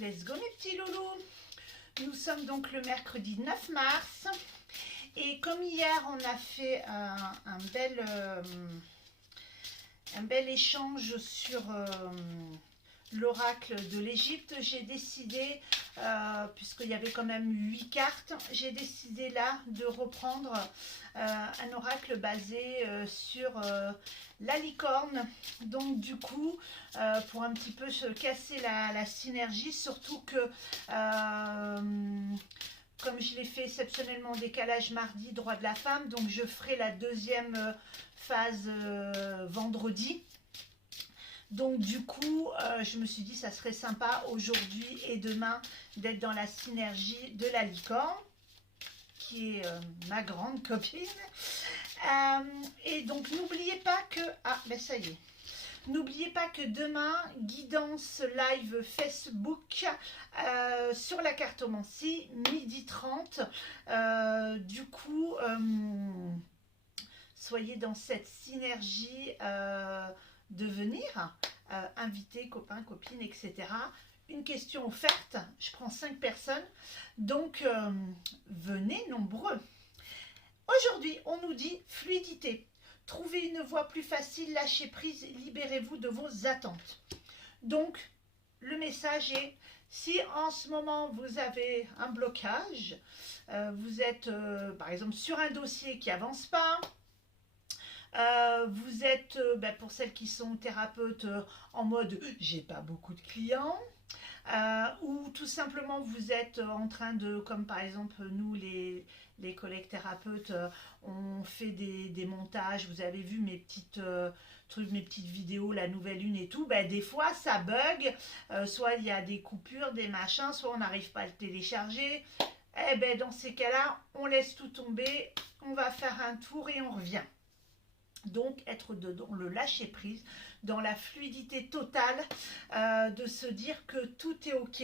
Let's go mes petits loulous. Nous sommes donc le mercredi 9 mars. Et comme hier on a fait un bel échange sur l'oracle de l'Égypte, j'ai décidé, puisqu'il y avait quand même 8 cartes, j'ai décidé là de reprendre un oracle basé sur la licorne. Donc du coup, pour un petit peu se casser la synergie, surtout que comme je l'ai fait exceptionnellement en décalage mardi, droit de la femme, donc je ferai la deuxième phase vendredi. Donc du coup, je me suis dit ça serait sympa aujourd'hui et demain d'être dans la synergie de la licorne, qui est ma grande copine. Et donc n'oubliez pas que... Ah ben ça y est. N'oubliez pas que demain, guidance live Facebook sur la cartomancie, 12h30. Du coup, soyez dans cette synergie de venir, inviter copains, copines, etc. Une question offerte, je prends 5 personnes, donc venez nombreux. Aujourd'hui, on nous dit fluidité. Trouvez une voie plus facile, lâchez prise, libérez-vous de vos attentes. Donc, le message est, si en ce moment vous avez un blocage, vous êtes par exemple sur un dossier qui n'avance pas, vous êtes, pour celles qui sont thérapeutes, en mode j'ai pas beaucoup de clients, ou tout simplement vous êtes en train de, comme par exemple nous les collègues thérapeutes, on fait des montages, vous avez vu mes petites trucs, mes petites vidéos, la nouvelle une et tout, des fois ça bug, soit il y a des coupures, des machins, soit on n'arrive pas à le télécharger. Dans ces cas-là, on laisse tout tomber, on va faire un tour et on revient. Donc être dans le lâcher prise, dans la fluidité totale, de se dire que tout est ok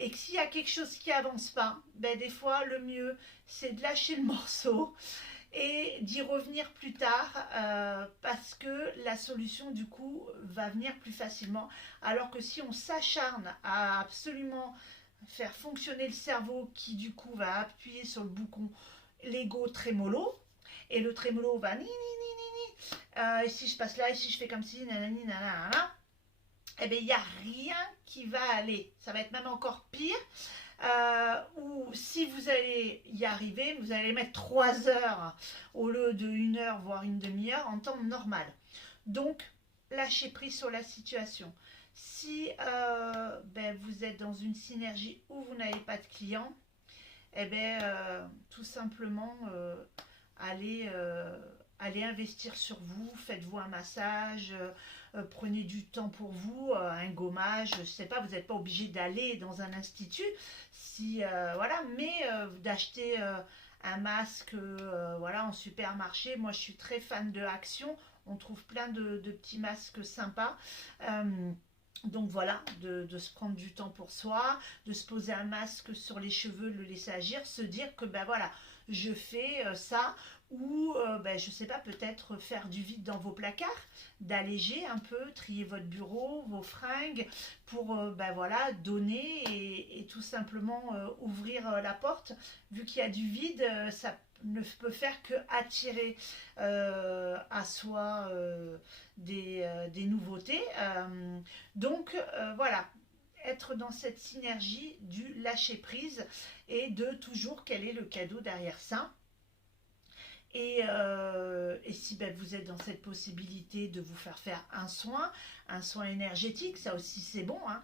et que s'il y a quelque chose qui avance pas, des fois le mieux c'est de lâcher le morceau et d'y revenir plus tard, parce que la solution du coup va venir plus facilement, alors que si on s'acharne à absolument faire fonctionner le cerveau qui du coup va appuyer sur le bouton, l'ego trémolo, et le trémolo va ni et si je passe là, et si je fais comme si, nanani, nanana, il n'y a rien qui va aller. Ça va être même encore pire. Ou si vous allez y arriver, vous allez mettre 3 heures au lieu de 1 heure, voire une demi-heure en temps normal. Donc, lâchez prise sur la situation. Si vous êtes dans une synergie où vous n'avez pas de clients, tout simplement, allez investir sur vous, faites-vous un massage, prenez du temps pour vous, un gommage, je ne sais pas, vous n'êtes pas obligé d'aller dans un institut, si, voilà, mais d'acheter un masque en supermarché. Moi je suis très fan de Action, on trouve plein de petits masques sympas. Donc voilà, de se prendre du temps pour soi, de se poser un masque sur les cheveux, le laisser agir, se dire que voilà, je fais ça, ou je sais pas, peut-être faire du vide dans vos placards, d'alléger un peu, trier votre bureau, vos fringues, pour voilà, donner et tout simplement ouvrir la porte. Vu qu'il y a du vide, ça ne peut faire que attirer à soi des nouveautés. Donc voilà, être dans cette synergie du lâcher prise et de toujours quel est le cadeau derrière ça. Et si vous êtes dans cette possibilité de vous faire un soin énergétique, ça aussi c'est bon, hein.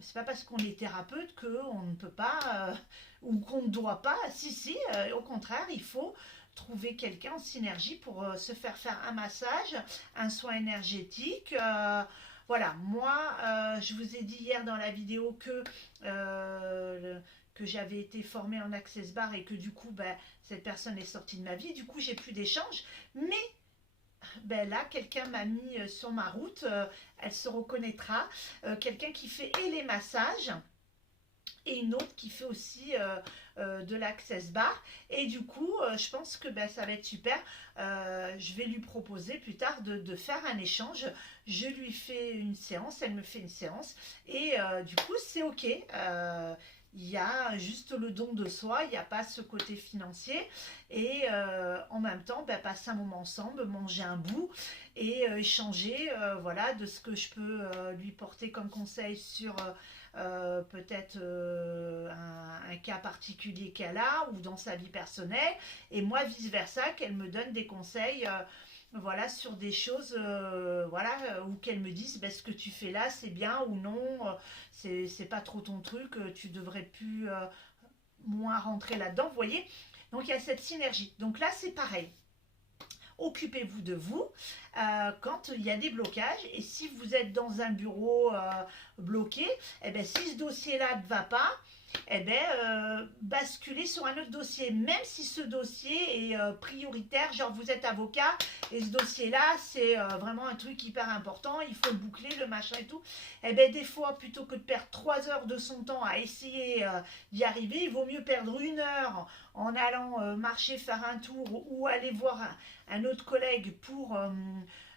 C'est pas parce qu'on est thérapeute qu'on ne peut pas ou qu'on ne doit pas. Si, au contraire, il faut trouver quelqu'un en synergie pour se faire un massage, un soin énergétique. Voilà, moi, je vous ai dit hier dans la vidéo que j'avais été formée en Access Bar et que du coup, cette personne est sortie de ma vie. Du coup, j'ai plus d'échange. Mais là, quelqu'un m'a mis sur ma route, elle se reconnaîtra. Quelqu'un qui fait et les massages et une autre qui fait aussi de l'Access Bar. Et du coup, je pense que ben, ça va être super. Je vais lui proposer plus tard de faire un échange. Je lui fais une séance, elle me fait une séance. Et du coup, c'est OK. Il y a juste le don de soi, il n'y a pas ce côté financier. Et en même temps, ben, passer un moment ensemble, manger un bout et échanger voilà, de ce que je peux lui porter comme conseil sur peut-être un cas particulier qu'elle a ou dans sa vie personnelle. Et moi, vice-versa, qu'elle me donne des conseils. Voilà, sur des choses voilà, ou qu'elle me dise ben, ce que tu fais là c'est bien ou non, c'est pas trop ton truc, tu devrais plus moins rentrer là-dedans, vous voyez. Donc il y a cette synergie. Donc là c'est pareil. Occupez-vous de vous quand il y a des blocages. Et si vous êtes dans un bureau bloqué, eh ben, si ce dossier-là ne va pas, eh ben, basculez sur un autre dossier, même si ce dossier est prioritaire, genre vous êtes avocat et ce dossier-là, c'est vraiment un truc hyper important, il faut le boucler, le machin et tout. Eh ben, des fois, plutôt que de perdre 3 heures de son temps à essayer d'y arriver, il vaut mieux perdre 1 heure en allant marcher, faire un tour ou aller voir un autre collègue pour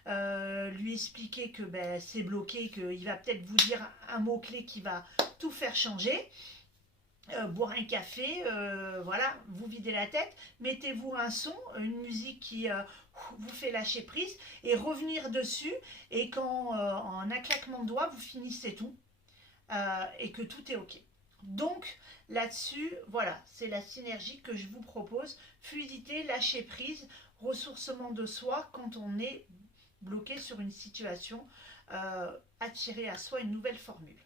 lui expliquer que ben, c'est bloqué, qu'il va peut-être vous dire un mot-clé qui va tout faire changer. Boire un café, voilà, vous videz la tête, mettez-vous un son, une musique qui vous fait lâcher prise et revenir dessus. Et quand en un claquement de doigts, vous finissez tout et que tout est OK. Donc là-dessus, voilà, c'est la synergie que je vous propose. Fluidité, lâcher prise, ressourcement de soi quand on est bloqué sur une situation, attirer à soi une nouvelle formule.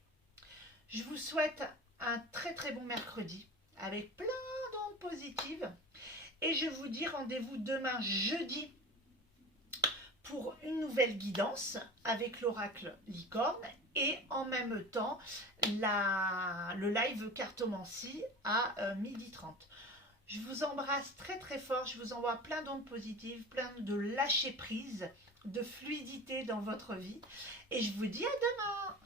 Je vous souhaite un très très bon mercredi avec plein d'ondes positives et je vous dis rendez-vous demain jeudi pour une nouvelle guidance avec l'oracle licorne et en même temps le live cartomancie à 12h30. Je vous embrasse très très fort, je vous envoie plein d'ondes positives, plein de lâcher prise, de fluidité dans votre vie et je vous dis à demain.